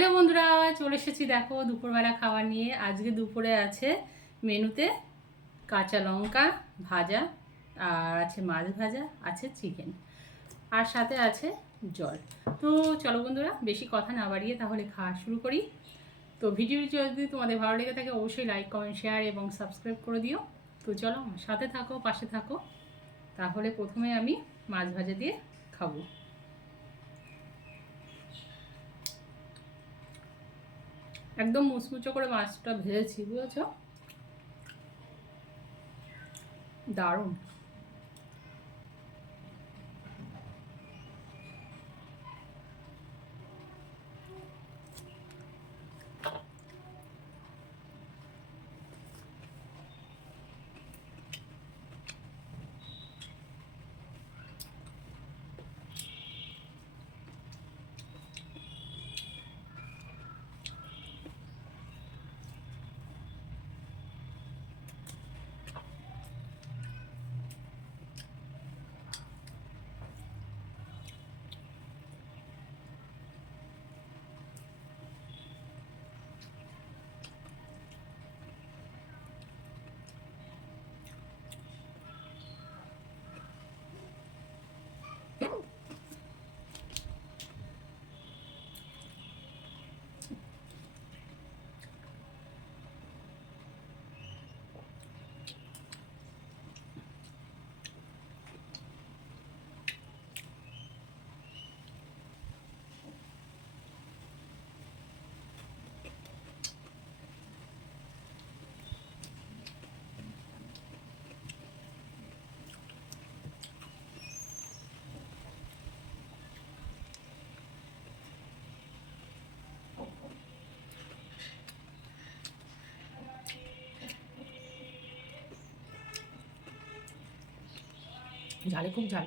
হ্যালো বন্ধুরা, চলে এসেছি দেখো দুপুরবেলা খাবার নিয়ে। আজকে দুপুরে আছে মেনুতে কাঁচা লঙ্কা ভাজা, আর আছে মাছ ভাজা, আছে চিকেন, আর সাথে আছে জল। তো চলো বন্ধুরা, বেশি কথা না বাড়িয়ে তাহলে খাওয়া শুরু করি। তো ভিডিওটি যদি তোমাদের ভালো লেগে থাকে অবশ্যই লাইক কমেন্ট শেয়ার এবং সাবস্ক্রাইব করে দিও। তো চলো আমার সাথে থাকো, পাশে থাকো। তাহলে প্রথমে আমি মাছ ভাজা দিয়ে খাবো। একদম মুচমুচো করে মাছটা ভেজেছি, বুঝেছো? দারুণ। ঝালে খুব ঝাল।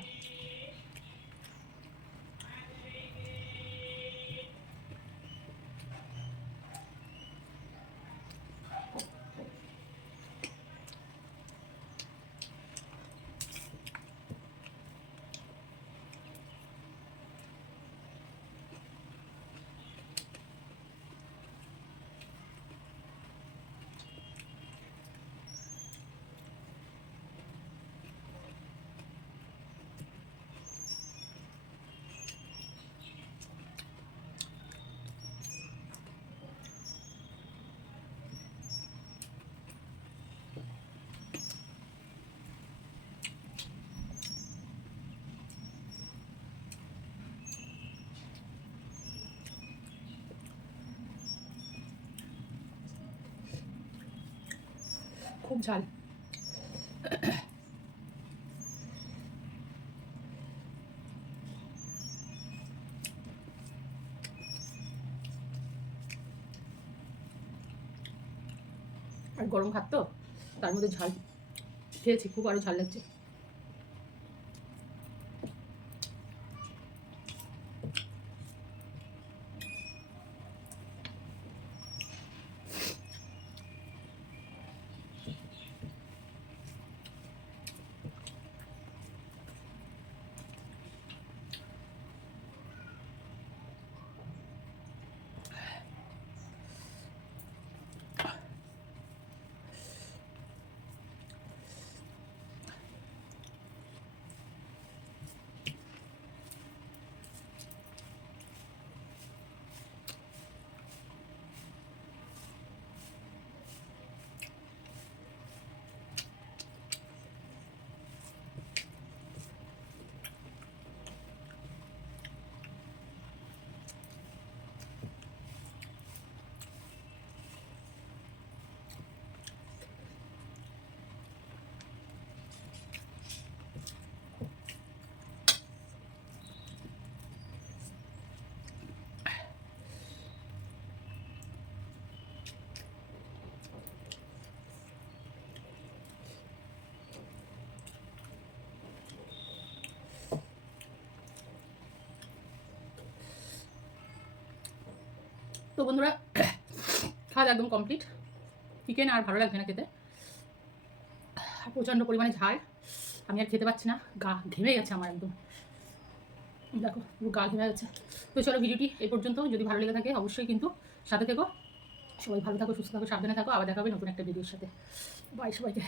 খুব ঝাল। আর গরম ভাত তো, তার মধ্যে ঝাল খেয়েছি, খুব আরো ঝাল লাগছে। তো বন্ধুরা, খাওয়া একদম কমপ্লিট। চিকেন আর ভালো লাগছে না খেতে, প্রচণ্ড পরিমাণে ঝাল। আমি আর খেতে পারছি না, গা ঘেমে গেছে আমার একদম। দেখো পুরো গা ঘেমে গেছে। তো চলো ভিডিওটি এই পর্যন্ত, যদি ভালো লেগে থাকে অবশ্যই কিন্তু সাথে থেকো। সবাই ভালো থাকো, সুস্থ থাকো, সাবধানে থাকো। আবার দেখা হবে নতুন একটা ভিডিওর সাথে। বাই সবাইকে।